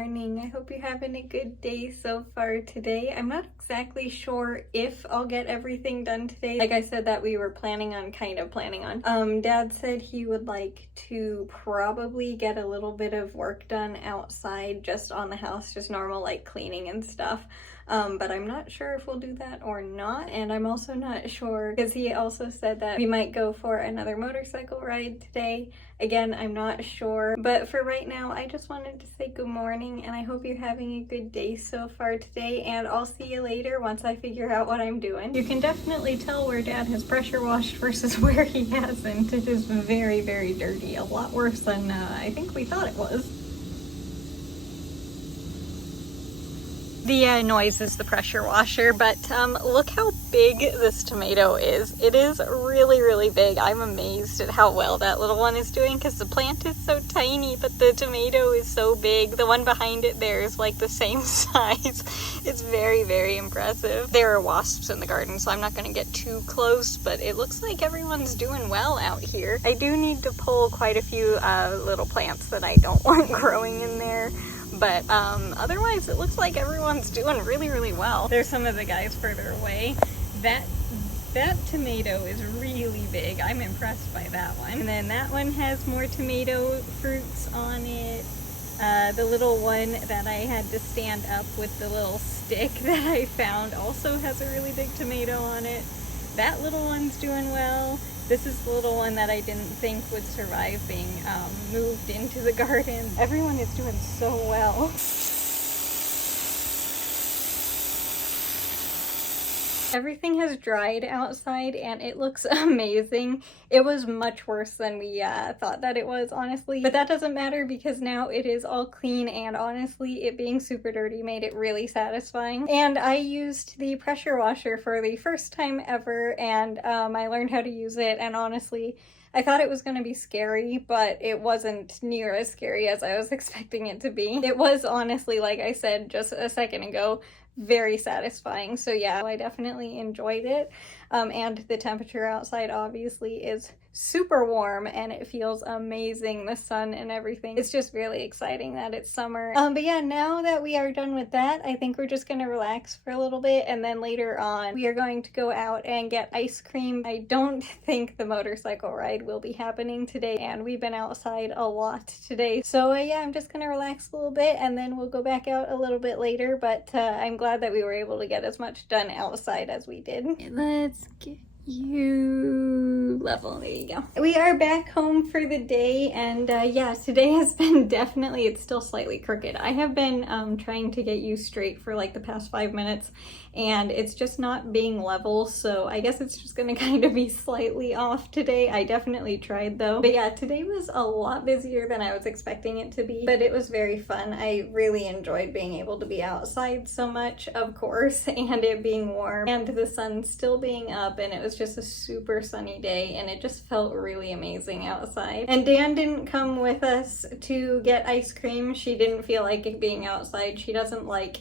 morning. I hope you're having a good day so far today. I'm not exactly sure if I'll get everything done today. Like I said that we were planning on. Dad said he would like to probably get a little bit of work done outside just on the house, just normal like cleaning and stuff. But I'm not sure if we'll do that or not, and I'm also not sure because he also said that we might go for another motorcycle ride today. Again, I'm not sure, but for right now, I just wanted to say good morning, and I hope you're having a good day so far today, and I'll see you later once I figure out what I'm doing. You can definitely tell where Dad has pressure washed versus where he hasn't. It is very, very dirty, a lot worse than I think we thought it was. The noise is the pressure washer, but look how big this tomato is. It is really, really big. I'm amazed at how well that little one is doing because the plant is so tiny, but the tomato is so big. The one behind it there is like the same size. It's very, very impressive. There are wasps in the garden, so I'm not going to get too close, but it looks like everyone's doing well out here. I do need to pull quite a few little plants that I don't want growing in there. But otherwise it looks like everyone's doing really, really well. There's some of the guys further away. That tomato is really big. I'm impressed by that one. And then that one has more tomato fruits on it. The little one that I had to stand up with the little stick that I found also has a really big tomato on it. That little one's doing well. This is the little one that I didn't think would survive being moved into the garden. Everyone is doing so well. Everything has dried outside and it looks amazing. It was much worse than we thought that it was, honestly. But that doesn't matter because now it is all clean, and honestly, it being super dirty made it really satisfying. And I used the pressure washer for the first time ever, and I learned how to use it, and honestly, I thought it was going to be scary, but it wasn't near as scary as I was expecting it to be. It was honestly, like I said just a second ago, very satisfying. So yeah, I definitely enjoyed it. And the temperature outside obviously is super warm and it feels amazing, the sun and everything. It's just really exciting that it's summer. But yeah, now that we are done with that, I think we're just gonna relax for a little bit, and then later on we are going to go out and get ice cream. I don't think the motorcycle ride will be happening today, and we've been outside a lot today. So yeah, I'm just gonna relax a little bit and then we'll go back out a little bit later, but I'm glad that we were able to get as much done outside as we did. Let's get you level. There you go. We are back home for the day, and yeah, today has been definitely, it's still slightly crooked. I have been trying to get you straight for like the past 5 minutes, and it's just not being level, so I guess it's just gonna kind of be slightly off today. I definitely tried though. But yeah, today was a lot busier than I was expecting it to be, but it was very fun. I really enjoyed being able to be outside so much, of course, and it being warm and the sun still being up, and it was just a super sunny day, and it just felt really amazing outside. And Dan didn't come with us to get ice cream. She didn't feel like it being outside. She doesn't like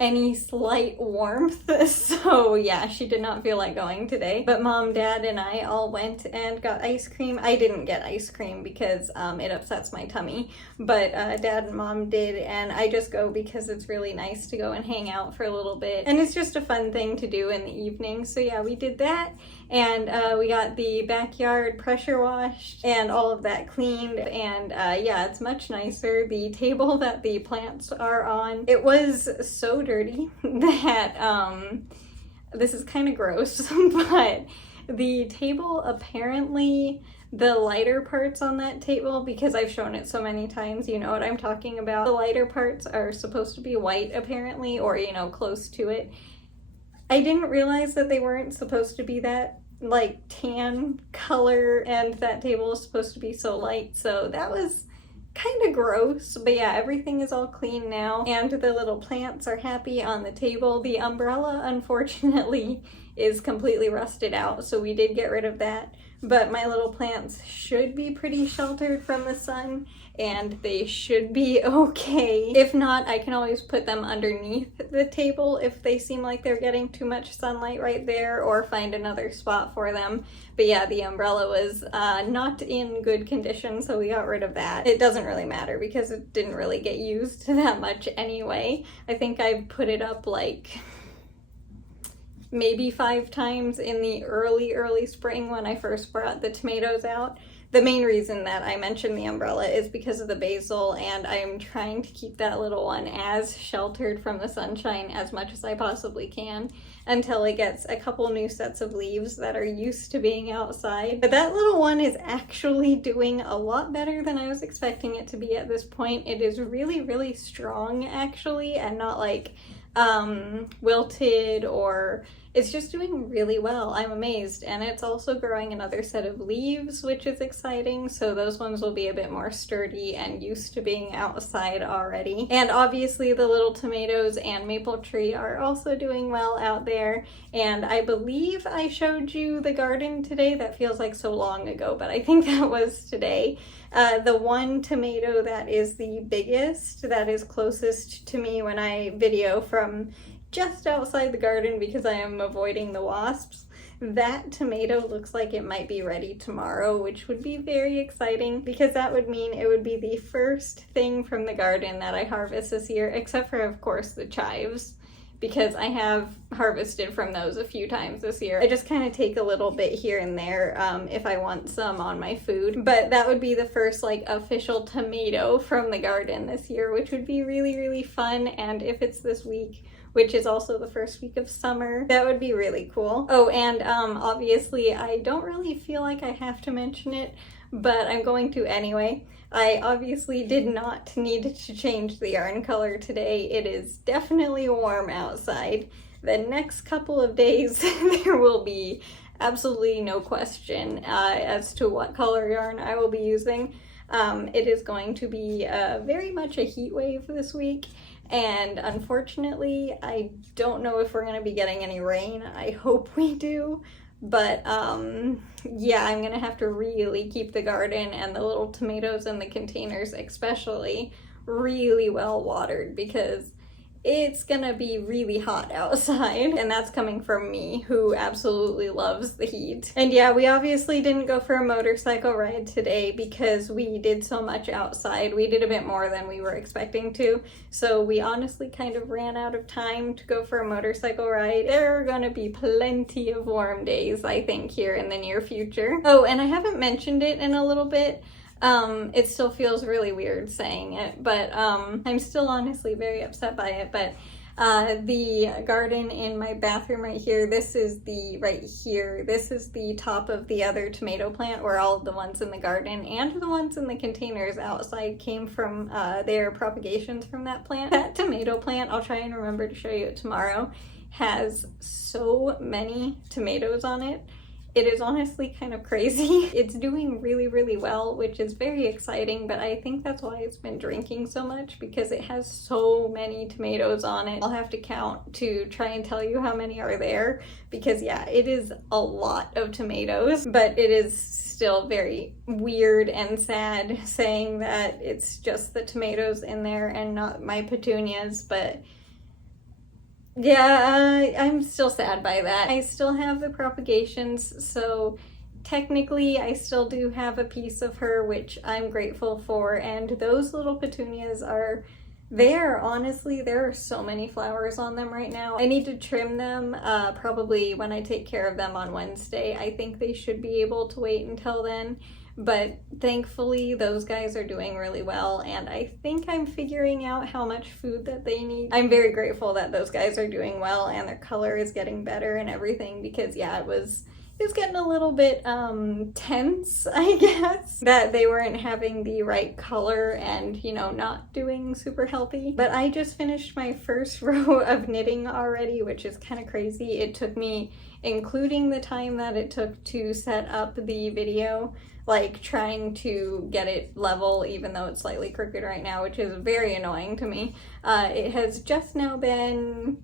any slight warmth, so yeah, she did not feel like going today. But Mom, Dad, and I all went and got ice cream. I didn't get ice cream because it upsets my tummy, but Dad and Mom did, and I just go because it's really nice to go and hang out for a little bit, and it's just a fun thing to do in the evening. So yeah, we did that, and we got the backyard pressure washed and all of that cleaned, and yeah, it's much nicer. The table that the plants are on, it was so dirty that this is kind of gross, but the table, apparently the lighter parts on that table, because I've shown it so many times, you know what I'm talking about, the lighter parts are supposed to be white apparently, or you know, close to it. I didn't realize that they weren't supposed to be that like tan color, and that table is supposed to be so light, so that was kind of gross. But yeah, everything is all clean now, and the little plants are happy on the table. The umbrella, unfortunately, is completely rusted out, so we did get rid of that, but my little plants should be pretty sheltered from the sun. and they should be okay. If not, I can always put them underneath the table if they seem like they're getting too much sunlight right there, or find another spot for them. But yeah, the umbrella was not in good condition, so we got rid of that. It doesn't really matter because it didn't really get used that much anyway. I think I put it up like maybe 5 times in the early spring when I first brought the tomatoes out. The main reason that I mentioned the umbrella is because of the basil, and I'm trying to keep that little one as sheltered from the sunshine as much as I possibly can until it gets a couple new sets of leaves that are used to being outside. But that little one is actually doing a lot better than I was expecting it to be at this point. It is really strong actually, and not like wilted, or it's just doing really well. I'm amazed. And it's also growing another set of leaves, which is exciting, so those ones will be a bit more sturdy and used to being outside already. And obviously the little tomatoes and maple tree are also doing well out there. And I believe I showed you the garden today. That feels like so long ago, but I think that was today. The one tomato that is the biggest, that is closest to me when I video from just outside the garden because I am avoiding the wasps, that tomato looks like it might be ready tomorrow, which would be very exciting because that would mean it would be the first thing from the garden that I harvest this year, except for of course the chives, because I have harvested from those a few times this year. I just kind of take a little bit here and there if I want some on my food. But that would be the first like official tomato from the garden this year, which would be really fun. And if it's this week, which is also the first week of summer, that would be really cool. Oh, and obviously I don't really feel like I have to mention it, but I'm going to anyway. I obviously did not need to change the yarn color today. It is definitely warm outside. The next couple of days there will be absolutely no question as to what color yarn I will be using. It is going to be very much a heat wave this week, and unfortunately I don't know if we're going to be getting any rain. I hope we do. But yeah, I'm gonna have to really keep the garden and the little tomatoes in the containers especially really well watered, because it's gonna be really hot outside, and that's coming from me, who absolutely loves the heat. And yeah, we obviously didn't go for a motorcycle ride today because we did so much outside. We did a bit more than we were expecting to, so we honestly kind of ran out of time to go for a motorcycle ride. There are gonna be plenty of warm days, I think, here in the near future. Oh, and I haven't mentioned it in a little bit. It still feels really weird saying it, but I'm still honestly very upset by it. But the garden in my bathroom right here, this is the top of the other tomato plant, where all of the ones in the garden and the ones in the containers outside came from their propagations from that plant. That tomato plant, I'll try and remember to show you it tomorrow, has so many tomatoes on it. It is honestly kind of crazy. It's doing really well, which is very exciting, but I think that's why it's been drinking so much, because it has so many tomatoes on it. I'll have to count to try and tell you how many are there, because yeah, it is a lot of tomatoes. But it is still very weird and sad saying that it's just the tomatoes in there and not my petunias, but yeah, I'm still sad by that. I still have the propagations, so technically I still do have a piece of her, which I'm grateful for, and those little petunias are there. Honestly, there are so many flowers on them right now. I need to trim them probably when I take care of them on Wednesday. I think they should be able to wait until then. But thankfully those guys are doing really well, and I think I'm figuring out how much food that they need. I'm very grateful that those guys are doing well and their color is getting better and everything, because yeah, it was getting a little bit tense, I guess, that they weren't having the right color and, you know, not doing super healthy. But I just finished my first row of knitting already, which is kind of crazy. It took me, including the time that it took to set up the video, like trying to get it level even though it's slightly crooked right now, which is very annoying to me. It has just now been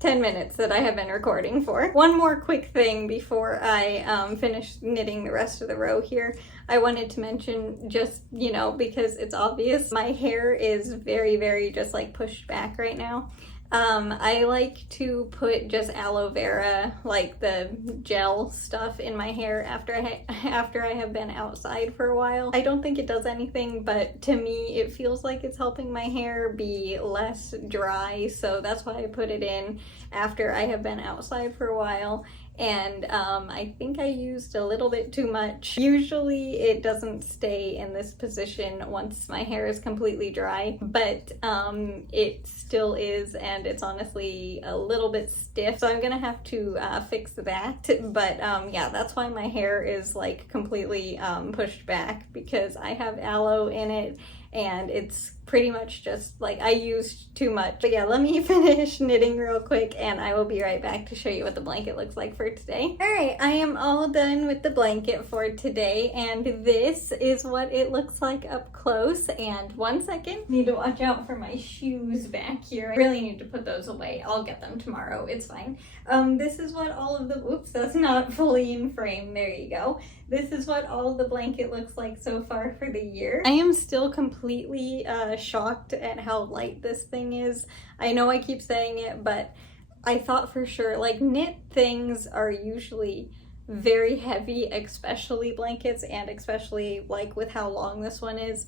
10 minutes that I have been recording for. One more quick thing before I finish knitting the rest of the row here. I wanted to mention, just, you know, because it's obvious, my hair is very, very just like pushed back right now. I like to put just aloe vera, like the gel stuff, in my hair after I have been outside for a while. I don't think it does anything, but to me it feels like it's helping my hair be less dry, so that's why I put it in after I have been outside for a while. And I think I used a little bit too much. Usually it doesn't stay in this position once my hair is completely dry, but it still is, and it's honestly a little bit stiff, so I'm gonna have to fix that. But yeah, that's why my hair is like completely pushed back, because I have aloe in it and it's pretty much just like I used too much. But yeah, let me finish knitting real quick and I will be right back to show you what the blanket looks like for today. Alright, I am all done with the blanket for today, and this is what it looks like up close. And one second, need to watch out for my shoes back here. I really need to put those away. I'll get them tomorrow, it's fine. This is what all of the, oops, that's not fully in frame, there you go. This is what all of the blanket looks like so far for the year. I am still completely shocked at how light this thing is. I know I keep saying it, but I thought for sure, like, knit things are usually very heavy, especially blankets, and especially like with how long this one is.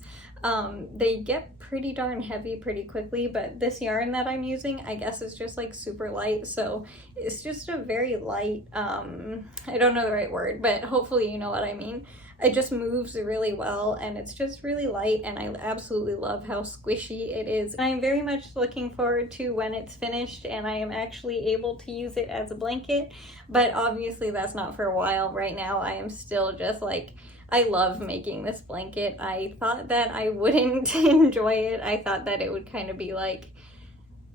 They get pretty darn heavy pretty quickly, but this yarn that I'm using, I guess, is just like super light, so it's just a very light, I don't know the right word, but hopefully you know what I mean. It just moves really well, and it's just really light, and I absolutely love how squishy it is. I'm very much looking forward to when it's finished and I am actually able to use it as a blanket, but obviously that's not for a while. Right now I am still just like, I love making this blanket. I thought that I wouldn't enjoy it. I thought that it would kind of be like,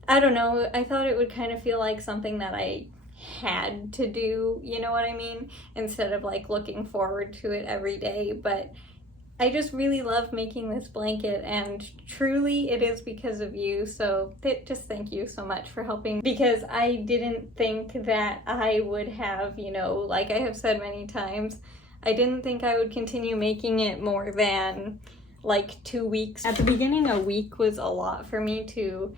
I don't know, I thought it would kind of feel like something that I had to do, you know what I mean, instead of like looking forward to it every day. But I just really love making this blanket, and truly it is because of you, so just thank you so much for helping, because I didn't think that I would have, you know, like I have said many times, I didn't think I would continue making it more than like 2 weeks. At the beginning, a week was a lot for me to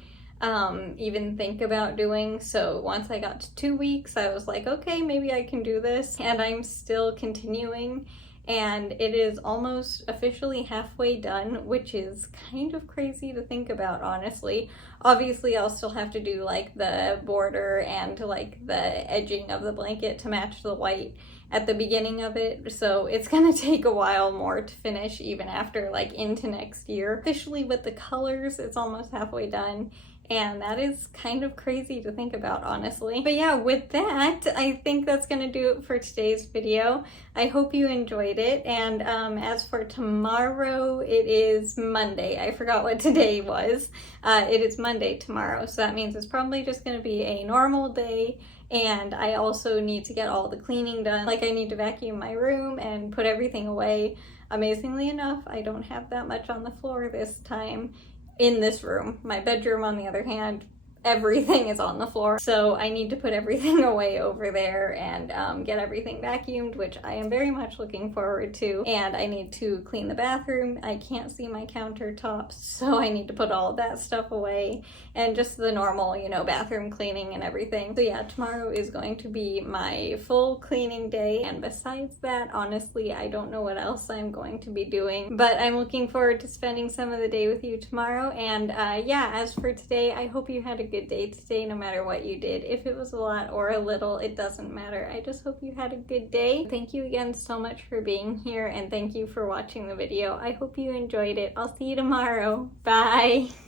even think about doing, so once I got to 2 weeks I was like, okay, maybe I can do this, and I'm still continuing, and it is almost officially halfway done, which is kind of crazy to think about, honestly. Obviously I'll still have to do like the border and like the edging of the blanket to match the white at the beginning of it, so it's gonna take a while more to finish, even after like into next year. Officially with the colors, it's almost halfway done, and that is kind of crazy to think about, honestly. But yeah, with that, I think that's gonna do it for today's video. I hope you enjoyed it, and as for tomorrow, it is Monday. I forgot what today was. It is Monday tomorrow, so that means it's probably just gonna be a normal day, and I also need to get all the cleaning done. Like, I need to vacuum my room and put everything away. Amazingly enough, I don't have that much on the floor this time in this room. My bedroom, on the other hand, everything is on the floor, so I need to put everything away over there and get everything vacuumed, which I am very much looking forward to. And I need to clean the bathroom. I can't see my countertops, so I need to put all of that stuff away, and just the normal, you know, bathroom cleaning and everything. So yeah, tomorrow is going to be my full cleaning day, and besides that, honestly, I don't know what else I'm going to be doing, but I'm looking forward to spending some of the day with you tomorrow. And yeah, as for today, I hope you had a good day today, no matter what you did. If it was a lot or a little, it doesn't matter. I just hope you had a good day. Thank you again so much for being here, and thank you for watching the video. I hope you enjoyed it. I'll see you tomorrow. Bye!